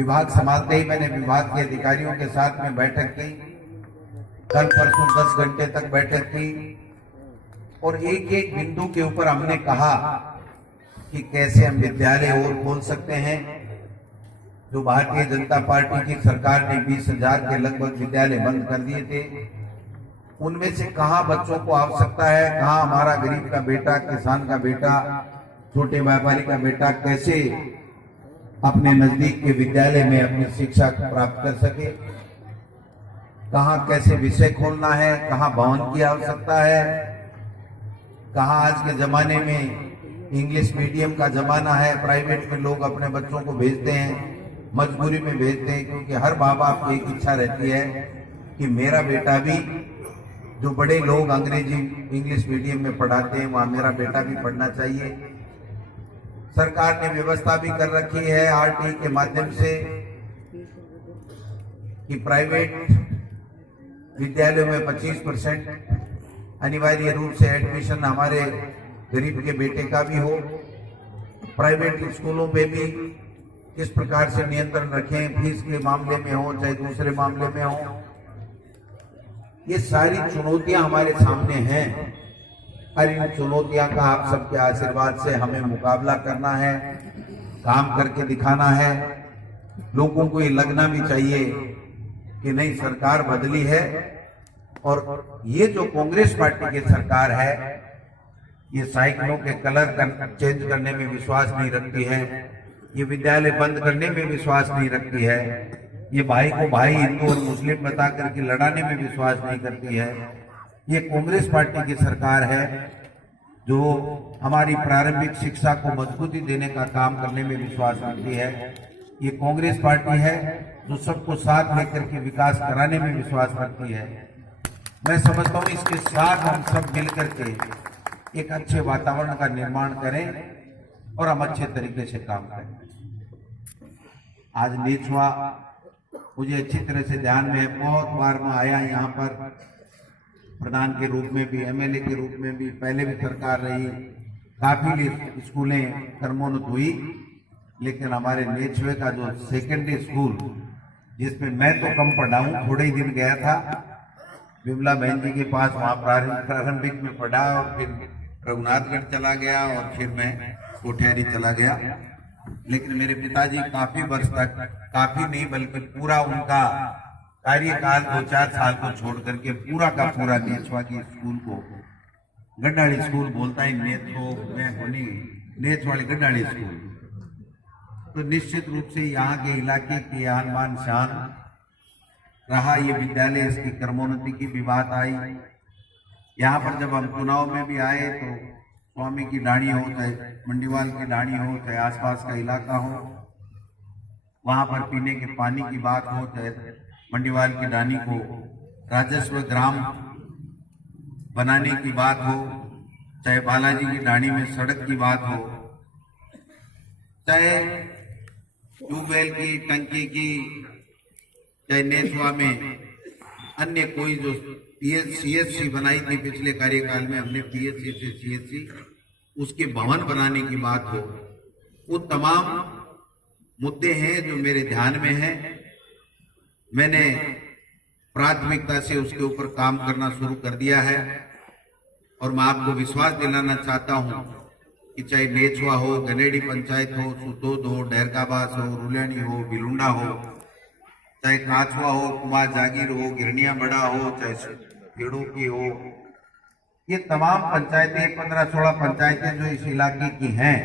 विभाग संभालते ही मैंने विभाग के अधिकारियों के साथ में बैठक की। कल परसों 10 घंटे तक बैठक की और एक एक बिंदु के ऊपर हमने कहा कि कैसे हम विद्यालय और खोल सकते हैं। जो भारतीय जनता पार्टी की सरकार ने 20,000 के लगभग विद्यालय बंद कर दिए थे, उनमें से कहाँ बच्चों को आवश्यकता है, कहाँ हमारा गरीब का बेटा, किसान का बेटा, छोटे व्यापारी का बेटा कैसे अपने नजदीक के विद्यालय में अपनी शिक्षा प्राप्त कर सके, कहाँ कैसे विषय खोलना है, कहाँ भवन की आवश्यकता है, कहाँ आज के जमाने में इंग्लिश मीडियम का जमाना है, प्राइवेट में लोग अपने बच्चों को भेजते हैं, मजबूरी में भेजते हैं, क्योंकि हर माँ बाप की एक इच्छा रहती है कि मेरा बेटा भी, जो बड़े लोग अंग्रेजी इंग्लिश मीडियम में पढ़ाते हैं वहां मेरा बेटा भी पढ़ना चाहिए। सरकार ने व्यवस्था भी कर रखी है आरटीई के माध्यम से कि प्राइवेट विद्यालयों में 25% अनिवार्य रूप से एडमिशन हमारे गरीब के बेटे का भी हो। प्राइवेट स्कूलों पे भी किस प्रकार से नियंत्रण रखें, फीस के मामले में हो चाहे दूसरे मामले में हो। ये सारी चुनौतियां हमारे सामने हैं और इन चुनौतियां का आप सबके आशीर्वाद से हमें मुकाबला करना है, काम करके दिखाना है। लोगों को ये लगना भी चाहिए कि नहीं, सरकार बदली है और ये जो कांग्रेस पार्टी की सरकार है ये साइकिलों के कलर चेंज करने में विश्वास नहीं रखती है, ये विद्यालय बंद करने में विश्वास नहीं रखती है, ये भाई को भाई हिंदू और मुस्लिम बता करके लड़ाने में विश्वास नहीं करती है। ये कांग्रेस पार्टी की सरकार है जो हमारी प्रारंभिक शिक्षा को मजबूती देने का काम करने में विश्वास रखती है। ये कांग्रेस पार्टी है जो सबको साथ लेकर के विकास कराने में विश्वास रखती है। मैं समझता हूँ इसके साथ हम सब मिलकर के एक अच्छे वातावरण का निर्माण करें और हम अच्छे तरीके से काम करें। आज नेछवा मुझे अच्छी तरह से ध्यान में है, बहुत बार मैं आया यहाँ पर प्रधान के रूप में भी, एमएलए के रूप में भी, पहले भी सरकार रही, काफी स्कूलें कर्मोन्नत हुई, लेकिन हमारे नेछवे का जो सेकेंडरी स्कूल जिसमें मैं तो कम पढ़ा हूँ, थोड़े ही दिन गया था विमला बहन जी के पास, वहाँ प्रारंभिक में पढ़ा और फिर रघुनाथगढ़ चला गया और फिर मैं कोठियारी चला गया। लेकिन मेरे पिताजी काफी वर्ष तक, काफी नहीं बल्कि पूरा उनका कार्यकाल 2-4 साल को छोड़ करके पूरा का पूरा नेछवा की स्कूल को, गड्ढाड़ी स्कूल बोलता है नेछवाड़ी गड्ढाड़ी स्कूल, तो निश्चित रूप से यहाँ के इलाके की आन बान शान रहा ये विद्यालय। इसकी कर्मोन्नति की भी बात आई। यहाँ पर जब हम चुनाव में भी आए तो स्वामी की ढाणी हो चाहे मंडीवाल की ढाणी हो चाहे आसपास का इलाका हो, वहां पर पीने के पानी की बात हो, चाहे मंडीवाल की ढाणी को राजस्व ग्राम बनाने की बात हो, चाहे बालाजी की ढाणी में सड़क की बात हो, चाहे ट्यूबवेल की टंकी की, चाहे नेछवा में अन्य कोई जो सीएचसी बनाई थी पिछले कार्यकाल में, हमने पीएचसी से सीएचसी उसके भवन बनाने की बात हो, वो तमाम मुद्दे हैं जो मेरे ध्यान में हैं। मैंने प्राथमिकता से उसके ऊपर काम करना शुरू कर दिया है और मैं आपको विश्वास दिलाना चाहता हूं कि चाहे नेछवा हो, गनेड़ी पंचायत हो, सुतोद हो, डहरकाबास हो, रुलियानी हो, बिलुंडा हो, चाहे काछवा हो, कुमार जागीर हो, गिरनिया बड़ा हो, चाहे खेड़ों की हो, ये तमाम पंचायतें 15-16 पंचायतें जो इस इलाके की हैं,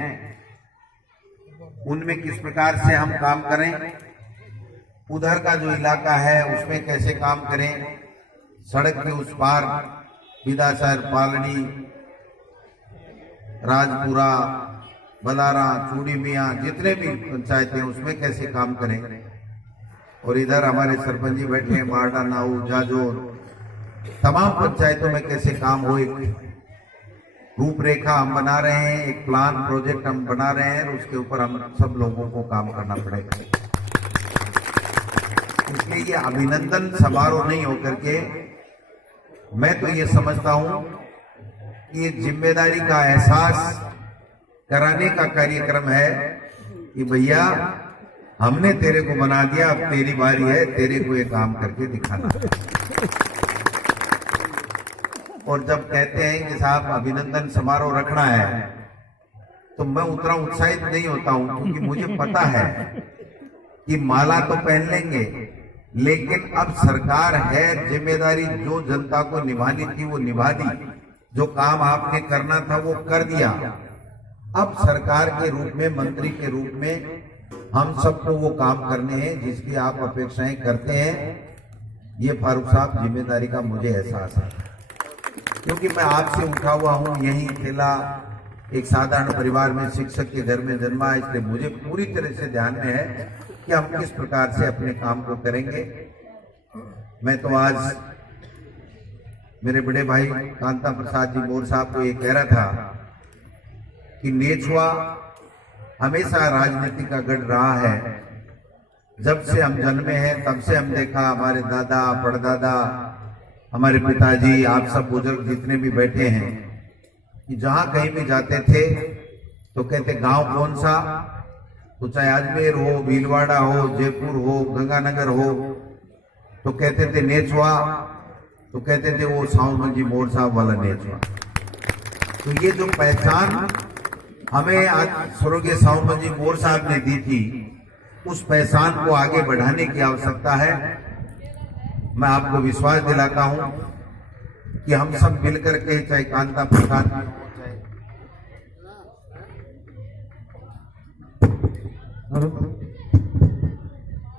उनमें किस प्रकार से हम काम करें, उधर का जो इलाका है उसमें कैसे काम करें, सड़क के उस पार बिदासर, पालड़ी, राजपुरा, बलारा, चूड़ी मियाँ, जितने भी पंचायतें उसमें कैसे काम करें। और इधर हमारे सरपंच जी बैठे हैं, बारडा, नाऊ, जाजोर, तमाम पंचायतों में कैसे काम हो। एक रूपरेखा हम बना रहे हैं, एक प्लान प्रोजेक्ट हम बना रहे हैं और उसके ऊपर हम सब लोगों को काम करना पड़ेगा। इसलिए ये अभिनंदन समारोह नहीं होकर के, मैं तो ये समझता हूं कि ये जिम्मेदारी का एहसास कराने का कार्यक्रम है कि भैया हमने तेरे को बना दिया, अब तेरी बारी है, तेरे को ये काम करके दिखाना। और जब कहते हैं कि साहब अभिनंदन समारोह रखना है, तो मैं उतना उत्साहित नहीं होता हूं, क्योंकि मुझे पता है कि माला तो पहन लेंगे, लेकिन अब सरकार है, जिम्मेदारी जो जनता को निभानी थी वो निभा दी, जो काम आपने करना था वो कर दिया। अब सरकार के रूप में, मंत्री के रूप में हम सबको वो काम करने हैं जिसकी आप अपेक्षाएं करते हैं। ये फारूक साहब जिम्मेदारी का मुझे एहसास है, क्योंकि मैं आपसे उठा हुआ हूं, यही खेला, एक साधारण परिवार में शिक्षक के घर में जन्मा, इसलिए मुझे पूरी तरह से ध्यान में है कि हम किस प्रकार से अपने काम को करेंगे। मैं तो आज मेरे बड़े भाई कांता प्रसाद जी मोर साहब को ये कह रहा था कि नेछुआ हमेशा राजनीति का गढ़ रहा है। जब से हम जन्मे हैं तब से हम देखा, हमारे दादा परदादा, हमारे पिताजी, आप सब बुजुर्ग जितने भी बैठे हैं, कि जहां कहीं भी जाते थे तो कहते गांव कौन सा, तो चाहे अजमेर हो, भीलवाड़ा हो, जयपुर हो, गंगानगर हो, तो कहते थे नेछुआ, तो कहते थे वो साउंड जी मोर साहब वाला नेछुआ। तो ये जो पहचान हमें आज स्वर्गीय साउंड जी मोर साहब ने दी थी, उस पहचान को आगे बढ़ाने की आवश्यकता है। मैं आपको विश्वास दिलाता हूं कि हम सब मिलकर के, चाहे कांता प्रसाद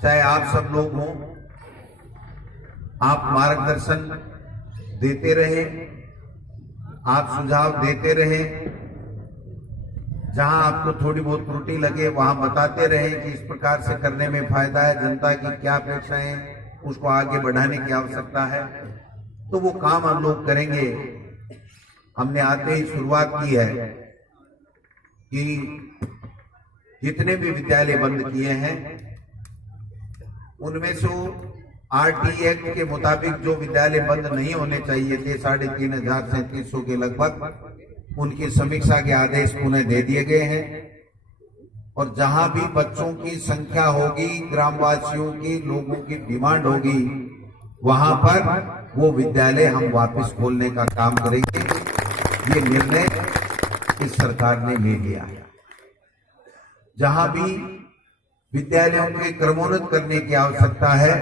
चाहे आप सब लोग हों, आप मार्गदर्शन देते रहे, आप सुझाव देते रहे, जहां आपको थोड़ी बहुत त्रुटि लगे वहां बताते रहे कि इस प्रकार से करने में फायदा है, जनता की क्या अपेक्षाएं, उसको आगे बढ़ाने की आवश्यकता है, तो वो काम हम लोग करेंगे। हमने आते ही शुरुआत की है कि जितने भी विद्यालय बंद किए हैं उनमें से आरटी एक्ट के मुताबिक जो विद्यालय बंद नहीं होने चाहिए थे, 3,500 के लगभग, उनकी समीक्षा के आदेश पुनः दे दिए गए हैं। और जहां भी बच्चों की संख्या होगी, ग्रामवासियों की, लोगों की डिमांड होगी, वहां पर वो विद्यालय हम वापस खोलने का काम करेंगे। ये निर्णय इस सरकार ने ले लिया है। जहां भी विद्यालयों के क्रमोन्नत करने की आवश्यकता है,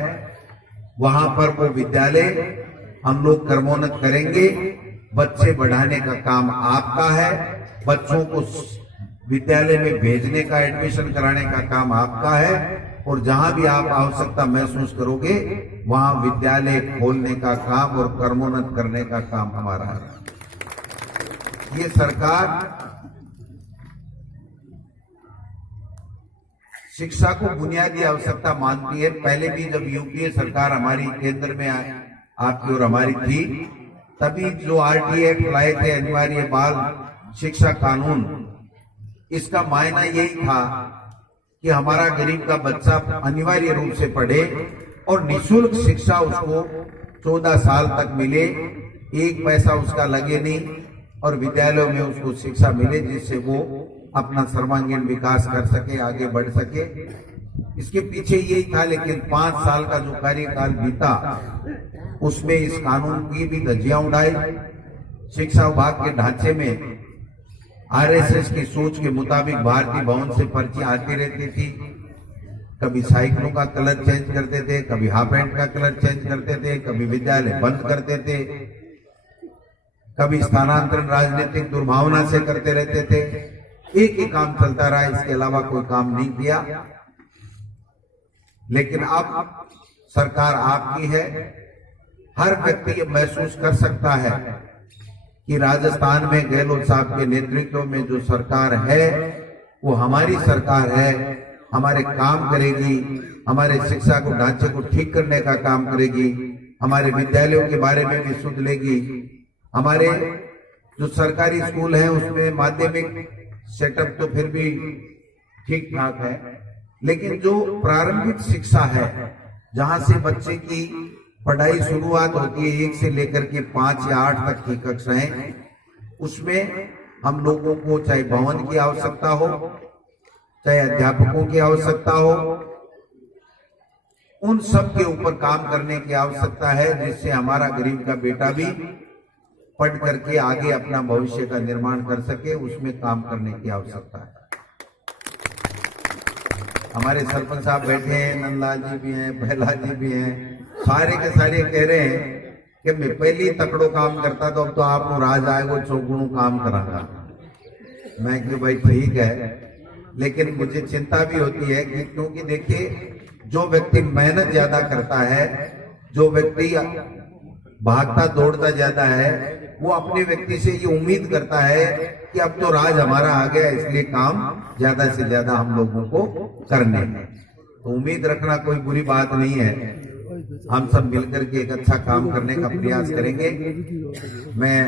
वहां पर वो विद्यालय हम लोग क्रमोन्नत करेंगे। बच्चे बढ़ाने का काम आपका है, बच्चों को विद्यालय में भेजने का, एडमिशन कराने का काम आपका है, और जहां भी आप आवश्यकता महसूस करोगे वहां विद्यालय खोलने का काम और क्रमोन्नत करने का काम हमारा है। ये सरकार शिक्षा को बुनियादी आवश्यकता मानती है। पहले भी जब यूपीए सरकार हमारी केंद्र में आपकी और हमारी थी, तभी जो आरटी एक्ट लाए थे, अनिवार्य बाल शिक्षा कानून, इसका मायना यही था कि हमारा गरीब का बच्चा अनिवार्य रूप से पढ़े और निःशुल्क शिक्षा उसको 14 साल तक मिले, एक पैसा उसका लगे नहीं, और विद्यालयों में उसको शिक्षा मिले जिससे वो अपना सर्वांगीण विकास कर सके, आगे बढ़ सके। इसके पीछे यही था। लेकिन 5 साल का जो कार्यकाल बीता, उसमें इस कानून की भी धज्जियां उड़ाई। शिक्षा विभाग के ढांचे में आरएसएस की सोच के मुताबिक भारतीय भवन से पर्ची आती रहती थी। कभी साइकिलों का कलर चेंज करते थे, कभी हाफ पैंट का कलर चेंज करते थे, कभी विद्यालय बंद करते थे, कभी स्थानांतरण राजनीतिक दुर्भावना से करते रहते थे। एक ही काम चलता रहा, इसके अलावा कोई काम नहीं किया। लेकिन अब सरकार आपकी है। हर व्यक्ति ये महसूस कर सकता है कि राजस्थान में गहलोत साहब के नेतृत्व में जो सरकार है वो हमारी सरकार है, हमारे काम करेगी, हमारे शिक्षा को ढांचे को ठीक करने का काम करेगी, हमारे विद्यालयों के बारे में भी सुध लेगी। हमारे जो सरकारी स्कूल है उसमें माध्यमिक सेटअप तो फिर भी ठीक ठाक है, लेकिन जो प्रारंभिक शिक्षा है, जहां से बच्चे की पढ़ाई शुरुआत होती है 1 से लेकर के 5 या 8 तक की कक्षाएं, उसमें हम लोगों को चाहे भवन की आवश्यकता हो, चाहे अध्यापकों की आवश्यकता हो, उन सब के ऊपर काम करने की आवश्यकता है, जिससे हमारा गरीब का बेटा भी पढ़ करके आगे अपना भविष्य का निर्माण कर सके, उसमें काम करने की आवश्यकता है। हमारे सरपंच साहब बैठे हैं, नंदलाल जी भी हैं, प्रहलाद जी भी हैं, सारे के सारे कह रहे हैं कि मैं पहले ही तकड़ो काम करता तो अब तो आप राज आएगो चौगुणों काम कराना। मैं कि भाई ठीक है, लेकिन मुझे चिंता भी होती है कि क्योंकि देखिए, जो व्यक्ति मेहनत ज्यादा करता है, जो व्यक्ति भागता दौड़ता ज्यादा है, वो अपने व्यक्ति से ये उम्मीद करता है कि अब तो राज हमारा आ गया, इसलिए काम ज्यादा से ज्यादा हम लोगों को करने हैं। तो उम्मीद रखना कोई बुरी बात नहीं है, हम सब मिलकर के एक अच्छा काम करने का प्रयास करेंगे। मैं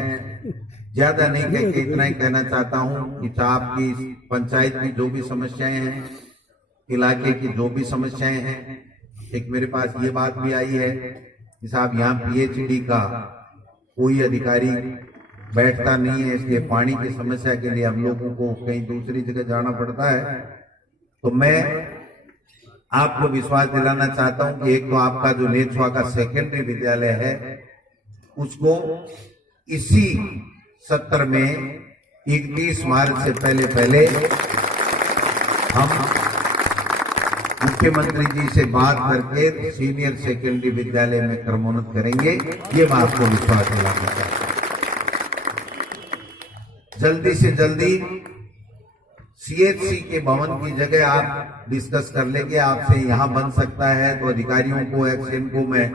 ज्यादा नहीं कह के इतना ही कहना चाहता हूं कि आपकी पंचायत की जो भी समस्याएं हैं, इलाके की जो भी समस्याएं हैं, एक मेरे पास ये बात भी आई है कि साहब यहाँ पीएचडी का कोई अधिकारी बैठता नहीं है, इसलिए पानी की समस्या के लिए हम लोगों को कहीं दूसरी जगह जाना पड़ता है। तो मैं आपको विश्वास दिलाना चाहता हूं कि एक तो आपका जो नेछवा का सेकेंडरी विद्यालय है, उसको इसी सत्र में 31 मार्च से पहले हम मुख्यमंत्री जी से बात करके सीनियर सेकेंडरी विद्यालय में क्रमोन्नत करेंगे, ये मैं आपको विश्वास दिलाना चाहता हूं। जल्दी से जल्दी सीएचसी के भवन की जगह आप डिस्कस कर लेंगे, आपसे यहाँ बन सकता है तो अधिकारियों को, एक्शन को मैं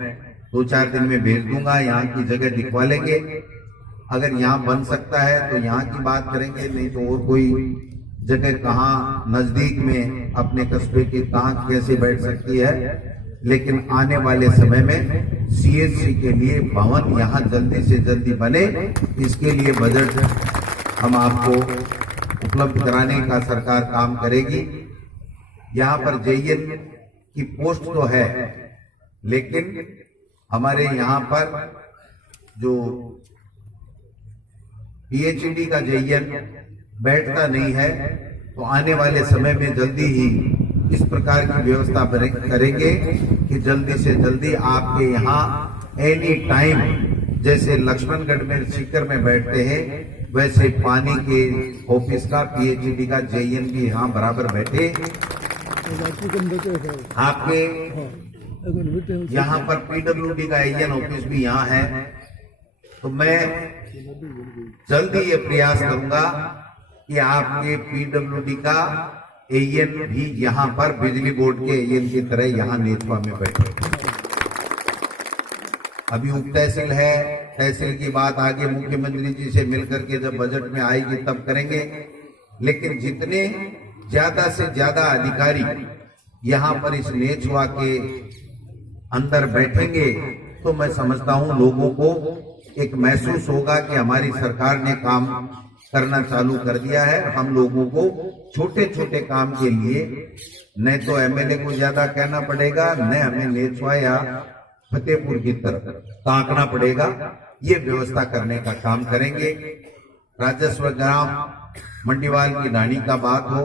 2-4 दिन में भेज दूंगा, यहाँ की जगह दिखवा लेंगे। अगर यहाँ बन सकता है तो यहाँ की बात करेंगे, नहीं तो और कोई जगह कहाँ नजदीक में अपने कस्बे की कहाँ कैसे बैठ सकती है। लेकिन आने वाले समय में सीएचसी के लिए भवन यहाँ जल्दी से जल्दी बने, इसके लिए बजट हम आपको उपलब्ध कराने का सरकार काम करेगी। यहाँ पर जेईएन की पोस्ट तो है, लेकिन हमारे यहाँ पर जो पीएचडी का जेईएन बैठता नहीं है, तो आने वाले समय में जल्दी ही इस प्रकार की व्यवस्था करेंगे कि जल्दी से जल्दी आपके यहाँ एनी टाइम, जैसे लक्ष्मणगढ़ में सीकर में बैठते हैं, वैसे पानी के ऑफिस का पीएचडी का जेईएन भी यहाँ बराबर बैठे। आपके यहाँ पर पीडब्ल्यूडी का एईएन ऑफिस भी यहाँ है। तो मैं जल्दी ये प्रयास करूंगा कि आपके पीडब्ल्यूडी का एईएन भी यहाँ पर बिजली बोर्ड के एईएन की तरह यहाँ नेतवा में बैठे। अभी उप तहसील है, तहसील की बात आगे मुख्यमंत्री जी से मिलकर के जब बजट में आएगी तब करेंगे। लेकिन जितने ज्यादा से ज्यादा अधिकारी यहाँ पर इस नेछवा के अंदर बैठेंगे, तो मैं समझता हूँ लोगों को एक महसूस होगा कि हमारी सरकार ने काम करना चालू कर दिया है। हम लोगों को छोटे छोटे काम के लिए न तो एमएलए को ज्यादा कहना पड़ेगा, न हमें नेछवा या फतेहपुर की तरफ ताकना पड़ेगा। ये व्यवस्था करने का काम करेंगे। राजस्व ग्राम मंडीवाल की ढाणी का बात हो,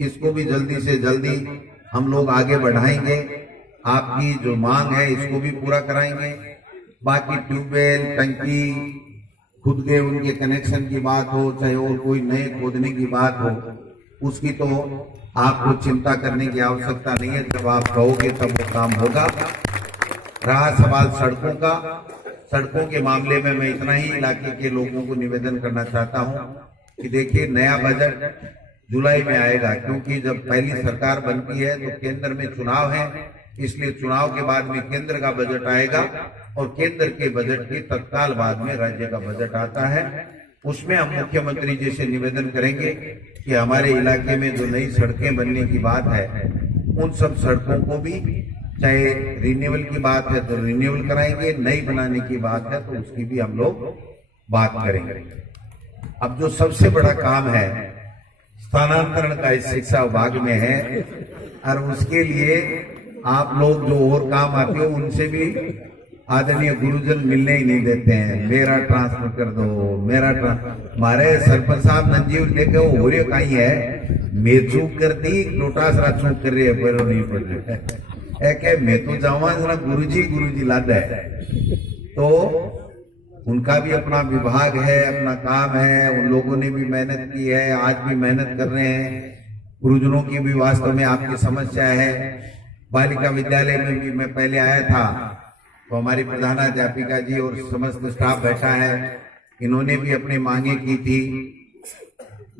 इसको भी जल्दी से जल्दी हम लोग आगे बढ़ाएंगे। आपकी जो मांग है इसको भी पूरा कराएंगे। बाकी ट्यूबवेल, टंकी, खुद के उनके कनेक्शन की बात हो, चाहे और कोई नए खोदने की बात हो, उसकी तो आपको चिंता करने की आवश्यकता नहीं है। जब आप कहोगे तब वो काम होगा। रहा सवाल सड़कों का, सड़कों के मामले में मैं इतना ही इलाके के लोगों को निवेदन करना चाहता हूं कि देखिए, नया बजट जुलाई में आएगा, क्योंकि जब पहली सरकार बनती है तो केंद्र में चुनाव है, इसलिए चुनाव के बाद में केंद्र का बजट आएगा और केंद्र के बजट के तत्काल बाद में राज्य का बजट आता है। उसमें हम मुख्यमंत्री जी से निवेदन करेंगे कि हमारे इलाके में जो नई सड़कें बनने की बात है, उन सब सड़कों को भी, चाहे रिन्यूअल की बात है तो रिन्यूअल कराएंगे, नई बनाने की बात है तो उसकी भी हम लोग बात करेंगे। अब जो सबसे बड़ा काम है स्थानांतरण का इस शिक्षा विभाग में है, और उसके लिए आप लोग जो और काम आते हो उनसे भी आदरणीय गुरुजन मिलने ही नहीं देते हैं। मेरा ट्रांसफर कर दो, मेरा हमारे सरपंच साहब नंजीव लेके हो रही कहीं है, मैं चूक करती लोटासरा चूक कर रही है पर नहीं पड़ रही है कि मैं तो जावा जरा गुरुजी लादा है। तो उनका भी अपना विभाग है, अपना काम है, उन लोगों ने भी मेहनत की है, आज भी मेहनत कर रहे हैं। गुरुजनों की भी वास्तव में आपकी समस्या है। बालिका विद्यालय में भी मैं पहले आया था तो हमारी प्रधानाध्यापिका जी और समस्त स्टाफ बैठा है, इन्होंने भी अपनी मांगे की थी।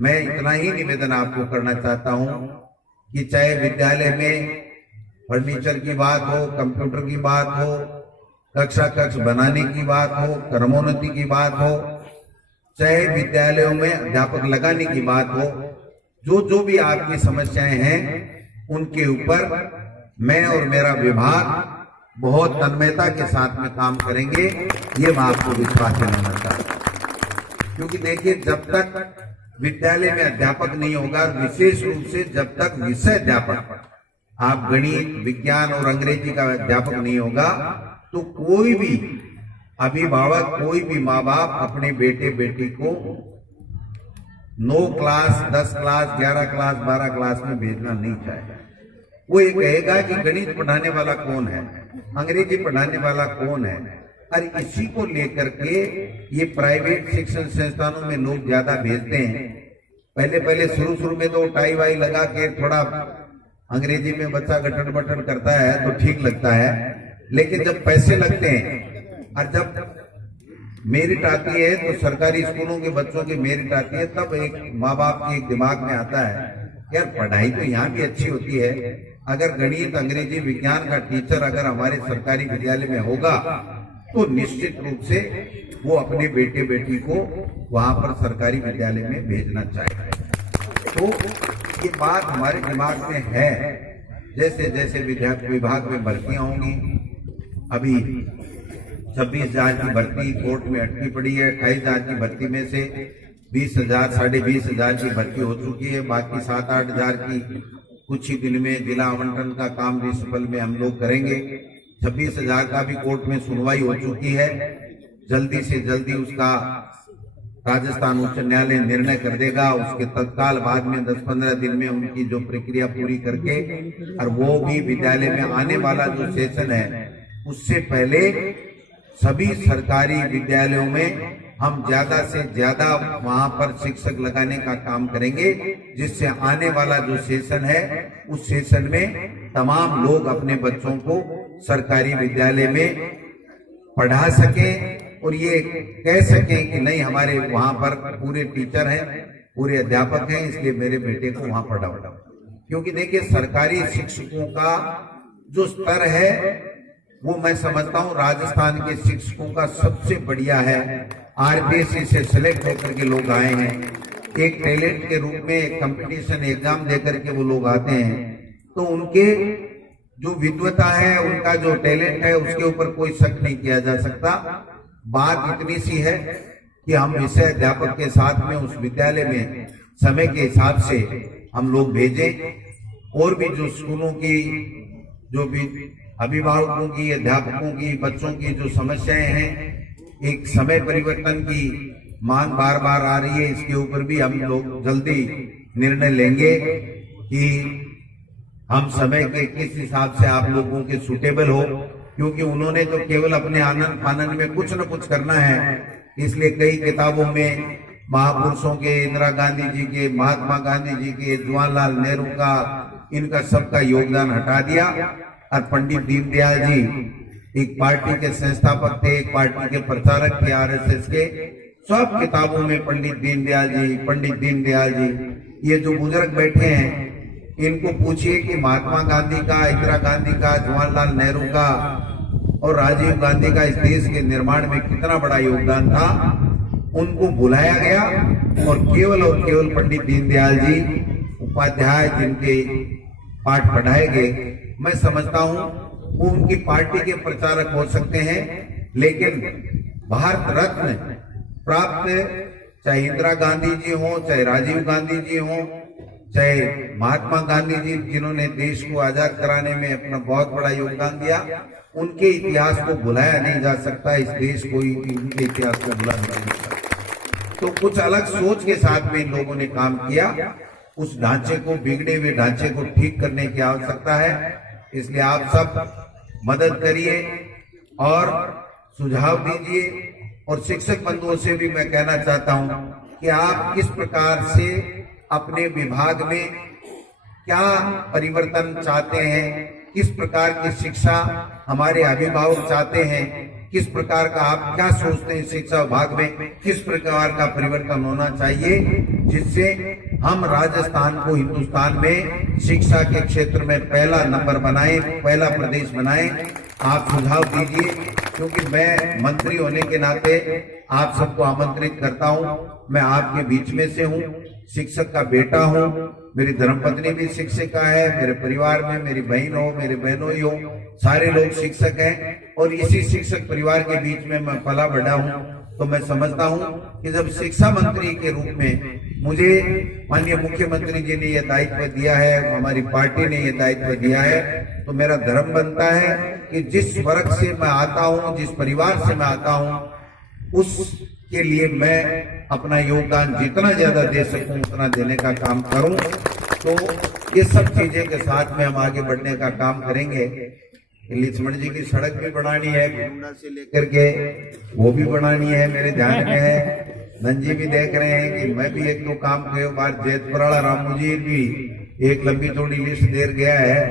मैं इतना ही निवेदन आपको करना चाहता हूं कि चाहे विद्यालय में फर्नीचर की बात हो, कंप्यूटर की बात हो, कक्ष बनाने की बात हो, क्रमोन्नति की बात हो, चाहे विद्यालयों में अध्यापक लगाने की बात हो, जो भी आपकी समस्याएं हैं उनके ऊपर मैं और मेरा विभाग बहुत तन्मयता के साथ में काम करेंगे, ये मैं आपको विश्वास दिलाना चाहता हूं। क्योंकि देखिए, जब तक विद्यालय में अध्यापक नहीं होगा, विशेष रूप से जब तक विषय अध्यापक, आप गणित, विज्ञान और अंग्रेजी का अध्यापक नहीं होगा, तो कोई भी अभिभावक, कोई भी माँ बाप अपने बेटे बेटी को 9 क्लास, 10 क्लास, 11 क्लास, 12 क्लास में भेजना नहीं चाहेगा। वो ये कहेगा कि गणित पढ़ाने वाला कौन है, अंग्रेजी पढ़ाने वाला कौन है। और इसी को लेकर के ये प्राइवेट शिक्षण संस्थानों में लोग ज्यादा भेजते हैं। पहले शुरू में तो टाई वाई लगा के थोड़ा अंग्रेजी में बच्चा गठन बटन करता है तो ठीक लगता है, लेकिन जब पैसे लगते हैं और जब मेरिट आती है तो सरकारी स्कूलों के बच्चों की मेरिट आती है, तब एक माँ बाप के दिमाग में आता है यार पढ़ाई तो यहाँ भी अच्छी होती है, अगर गणित, अंग्रेजी, विज्ञान का टीचर अगर हमारे सरकारी विद्यालय में होगा तो निश्चित रूप से वो अपने बेटे बेटी को वहां पर सरकारी विद्यालय में भेजना चाहेगा। तो ये बात हमारे दिमाग में है। जैसे जैसे विभाग में भर्तियां होंगी, अभी 26,000 की भर्ती कोर्ट में अटकी पड़ी है। 28,000 की भर्ती में से 20,000, 20,500 की भर्ती हो चुकी है। बाकी 7-8 हजार की कुछ ही दिन में जिला आवंटन का काम म्युनिसिपल में हम लोग करेंगे। 26,000 का भी कोर्ट में सुनवाई हो चुकी है। जल्दी से जल्दी उसका राजस्थान उच्च न्यायालय निर्णय कर देगा। उसके तत्काल बाद में 10-15 दिन में उनकी जो प्रक्रिया पूरी करके, और वो भी विद्यालय में आने वाला जो सेशन है उससे पहले सभी सरकारी विद्यालयों में हम ज्यादा से ज्यादा वहां पर शिक्षक लगाने का काम करेंगे, जिससे आने वाला जो सेशन है उस सेशन में तमाम लोग अपने बच्चों को सरकारी विद्यालय में पढ़ा सकें और ये कह सकें कि नहीं हमारे वहां पर पूरे टीचर हैं, पूरे अध्यापक हैं, इसलिए मेरे बेटे को वहां पढ़ाओ। क्योंकि देखिए, सरकारी शिक्षकों का जो स्तर है वो मैं समझता हूं राजस्थान के शिक्षकों का सबसे बढ़िया है। आरपीएससी से सिलेक्ट होकर के लोग आए हैं, एक टैलेंट के रूप में कंपटीशन एग्जाम देकर के वो लोग आते हैं, तो उनके जो विद्वता है, उनका जो टैलेंट है, उसके ऊपर कोई शक नहीं किया जा सकता। बात इतनी सी है कि हम विषय अध्यापक के साथ में उस विद्यालय में समय के हिसाब से हम लोग भेजें, और भी जो स्कूलों की, जो भी अभिभावकों की, अध्यापकों की, बच्चों की जो समस्याएं हैं, एक समय परिवर्तन की मांग बार बार आ रही है, इसके ऊपर भी हम लोग जल्दी निर्णय लेंगे कि हम समय के किस हिसाब से आप लोगों के सूटेबल हो। क्योंकि उन्होंने तो केवल अपने आनंद फानंद में कुछ न कुछ करना है, इसलिए कई किताबों में महापुरुषों के, इंदिरा गांधी जी के, महात्मा गांधी जी के, जवाहरलाल नेहरू का, इनका सबका योगदान हटा दिया। और पंडित दीनदयाल जी एक पार्टी के संस्थापक थे, एक पार्टी के प्रचारक थे आरएसएस के। सब किताबों में पंडित दीनदयाल जी, ये जो बुजुर्ग बैठे हैं, इनको पूछिए कि महात्मा गांधी का, इंदिरा गांधी का, जवाहरलाल नेहरू का और राजीव गांधी का इस देश के निर्माण में कितना बड़ा योगदान था। उनको बुलाया गया और केवल पंडित दीनदयाल जी उपाध्याय जिनके पाठ पढ़ाए गए, मैं समझता हूं वो उनकी पार्टी के प्रचारक हो सकते हैं, लेकिन भारत रत्न प्राप्त चाहे इंदिरा गांधी जी हो, चाहे राजीव गांधी जी हो, चाहे महात्मा गांधी जी जिन्होंने देश को आजाद कराने में अपना बहुत बड़ा योगदान दिया, उनके इतिहास को भुलाया नहीं जा सकता। इस देश को उनके इतिहास को भुला नहीं जा सकता। तो कुछ अलग सोच के साथ में इन लोगों ने काम किया, उस ढांचे को, बिगड़े हुए ढांचे को ठीक करने की आवश्यकता है। इसलिए आप सब मदद करिए और सुझाव दीजिए। और शिक्षक बंधुओं से भी मैं कहना चाहता हूं कि आप किस प्रकार से अपने विभाग में क्या परिवर्तन चाहते हैं, किस प्रकार की शिक्षा हमारे अभिभावक चाहते हैं, किस प्रकार का आप क्या सोचते हैं शिक्षा विभाग में किस प्रकार का परिवर्तन होना चाहिए, जिससे हम राजस्थान को हिंदुस्तान में शिक्षा के क्षेत्र में पहला नंबर बनाएं, पहला प्रदेश बनाएं। आप सुझाव दीजिए, क्योंकि मैं मंत्री होने के नाते आप सबको आमंत्रित करता हूं। मैं आपके बीच में से हूं, शिक्षक का बेटा हूं, मेरी धर्मपत्नी भी शिक्षिका है, मेरे परिवार में मेरी बहन हो, मेरे बहनोई हो, सारे लोग शिक्षक हैं और इसी शिक्षक परिवार के बीच में मैं पला बढ़ा हूं। तो मैं समझता हूं कि जब शिक्षा मंत्री के रूप में मुझे माननीय मुख्यमंत्री जी ने यह दायित्व दिया है, हमारी पार्टी ने यह दायित्व दिया है, तो मेरा धर्म बनता है कि जिस वर्ग से मैं आता हूं, जिस परिवार से मैं आता हूं, उसके लिए मैं अपना योगदान जितना ज्यादा दे सकूं उतना देने का काम करूं। तो ये सब चीजें के साथ में हम आगे बढ़ने का काम करेंगे। लक्ष्मण जी की सड़क भी बनानी है, गुरुंडा से लेकर के वो भी बनानी है, मेरे ध्यान में है। नंजी भी देख रहे हैं कि मैं भी एक दो काम कई बार जैतपुराड़ा रामू जी भी एक लंबी चौड़ी लिस्ट दे गया है।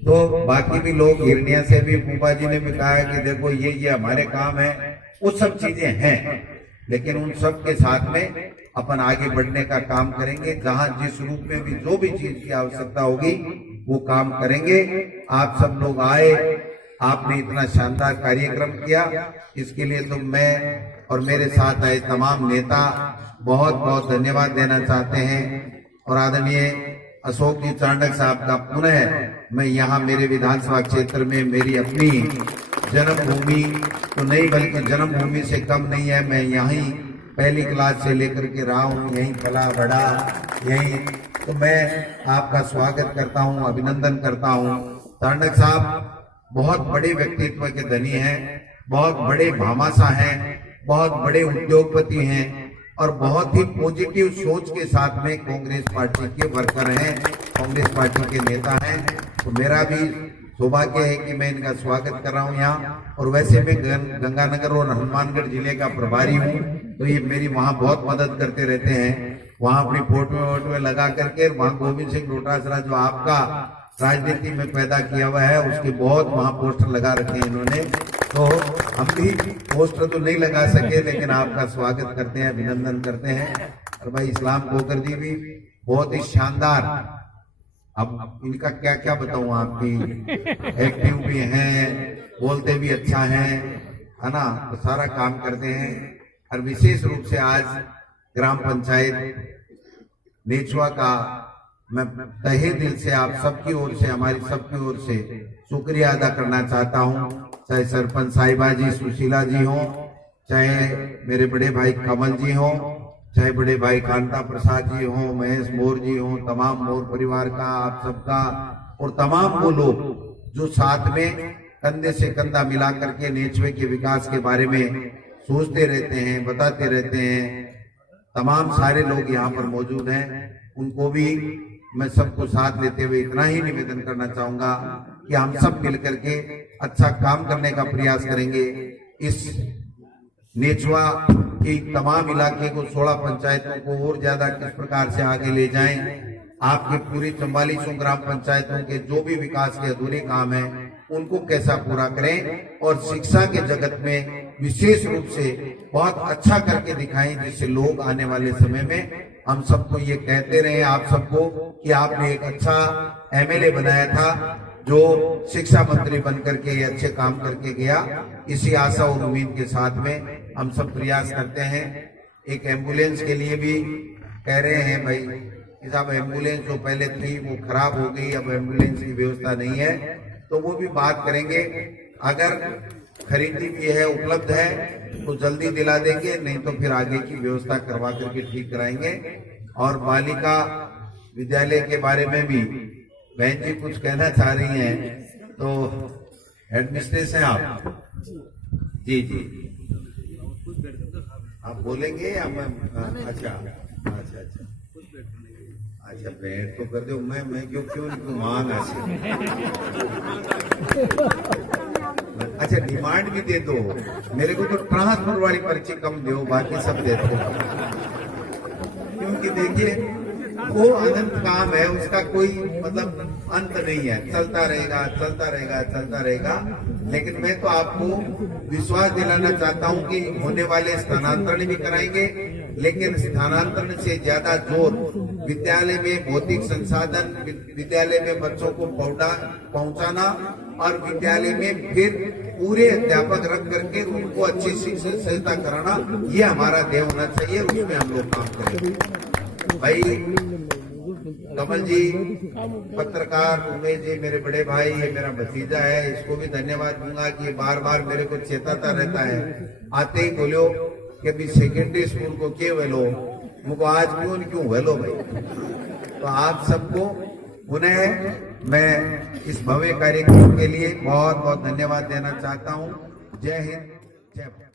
तो बाकी भी लोग हिरनिया से भी फूफा जी ने भी कहा है कि देखो ये हमारे काम है। वो सब चीजें हैं, लेकिन उन सब के साथ में अपन आगे बढ़ने का काम करेंगे। जहां जिस रूप में भी जो भी चीज की आवश्यकता होगी वो काम करेंगे। आप सब लोग आए, आपने इतना शानदार कार्यक्रम किया, इसके लिए तो मैं और मेरे साथ आए तमाम नेता बहुत बहुत धन्यवाद देना चाहते हैं। और आदरणीय अशोक जी चांडक साहब का पुनः मैं यहाँ मेरे विधानसभा क्षेत्र में मेरी अपनी जन्मभूमि तो नहीं बल्कि जन्मभूमि से कम नहीं है, मैं यहीं पहली क्लास से लेकर के रहा हूँ, यहीं पला बड़ा यहीं। तो मैं आपका स्वागत करता हूँ, अभिनंदन करता हूँ। चांडक साहब बहुत बड़े व्यक्तित्व के धनी हैं, बहुत बड़े भामाशाह हैं, बहुत बड़े उद्योगपति हैं और बहुत ही पॉजिटिव सोच के साथ में कांग्रेस पार्टी के वर्कर हैं, कांग्रेस पार्टी के नेता हैं। तो मेरा भी सौभाग्य है कि मैं इनका स्वागत कर रहा हूँ यहाँ। और वैसे मैं गंगानगर और हनुमानगढ़ जिले का प्रभारी हूँ, तो ये मेरी वहाँ बहुत मदद करते रहते हैं। वहाँ अपनी फोटो लगा करके वहाँ गोविंद सिंह डोटासरा जो आपका राजनीति में पैदा किया हुआ है उसके बहुत वहाँ पोस्टर लगा रखे हैं इन्होंने। तो हम भी पोस्टर तो नहीं लगा सके, लेकिन आपका स्वागत करते हैं, अभिनंदन करते हैं। और भाई इस्लाम खोकर जी भी बहुत ही शानदार, अब इनका क्या क्या बताऊं, आपकी एक्टिव भी हैं, बोलते भी अच्छा हैं, है ना, तो सारा काम करते हैं। और विशेष रूप से आज ग्राम पंचायत नेचुआ का मैं तहे दिल से आप सबकी ओर से, हमारी सबकी ओर से शुक्रिया अदा करना चाहता हूं। चाहे सरपंच साहिबा जी सुशीला जी हो, चाहे मेरे बड़े भाई कमल जी हो, चाहे बड़े भाई कांता प्रसाद जी हो, महेश मोर जी हो, तमाम मोर परिवार का, आप सबका, और तमाम वो लोग जो साथ में कंधे से कंधा मिला करके नेचवे के विकास के बारे में सोचते रहते हैं, बताते रहते हैं। तमाम सारे लोग यहाँ पर मौजूद हैं, उनको भी मैं सबको साथ लेते हुए इतना ही निवेदन करना चाहूंगा कि हम सब मिलकर के अच्छा काम करने का प्रयास करेंगे। इस नेचवा के तमाम इलाके को, 16 पंचायतों को और ज्यादा किस प्रकार से आगे ले जाएं, आपके पूरी 44 ग्राम पंचायतों के जो भी विकास के अधूरे काम हैं उनको कैसा पूरा करें, और शिक्षा के जगत में विशेष रूप से बहुत अच्छा करके दिखाएं, जिससे लोग आने वाले समय में हम सबको ये कहते रहे, आप सबको, कि आपने एक अच्छा एमएलए बनाया था जो शिक्षा मंत्री बनकर के अच्छे काम करके गया। इसी आशा और उम्मीद के साथ में हम सब प्रयास करते हैं। एक एम्बुलेंस के लिए भी कह रहे हैं भाई कि साहब एम्बुलेंस जो पहले थी वो खराब हो गई, अब एम्बुलेंस की व्यवस्था नहीं है, तो वो भी बात करेंगे। अगर खरीदी भी है, उपलब्ध है, तो जल्दी दिला देंगे, नहीं तो फिर आगे की व्यवस्था करवा करके ठीक कराएंगे। और बालिका विद्यालय के बारे में भी बहन जी कुछ कहना चाह रही हैं, तो एडमिनिस्ट्रेशन आप जी जी आप बोलेंगे या मैं? अच्छा अच्छा अच्छा, अच्छा भेंट तो कर दो, मैं क्यों लिखूं मांग ऐसे। अच्छा डिमांड भी दे दो, मेरे को तो ट्रांसफर वाली पर्ची कम दो, बाकी सब दे दो। क्योंकि देखिए वो अनंत काम है, उसका कोई मतलब अंत नहीं है, चलता रहेगा चलता रहेगा चलता रहेगा। लेकिन मैं तो आपको विश्वास दिलाना चाहता हूं कि होने वाले स्थानांतरण भी कराएंगे, लेकिन स्थानांतरण से ज्यादा जोर विद्यालय में भौतिक संसाधन, विद्यालय में बच्चों को पहुंचाना और विद्यालय में फिर पूरे अध्यापक रख करके उनको अच्छी शिक्षा सहायता कराना, ये हमारा ध्येय होना चाहिए। उसमें हम लोग काम करेंगे। भाई कमल जी, पत्रकार उमेश जी, मेरे बड़े भाई, ये मेरा भतीजा है, इसको भी धन्यवाद दूंगा कि बार बार मेरे को चेताता रहता है। आते ही बोलो कि अभी सेकेंडरी स्कूल को क्यों वेलो, मुझको आज क्यों वेलो भाई। तो आप सबको पुनः मैं इस भव्य कार्यक्रम के लिए बहुत बहुत धन्यवाद देना चाहता हूँ। जय हिंद, जय भारत।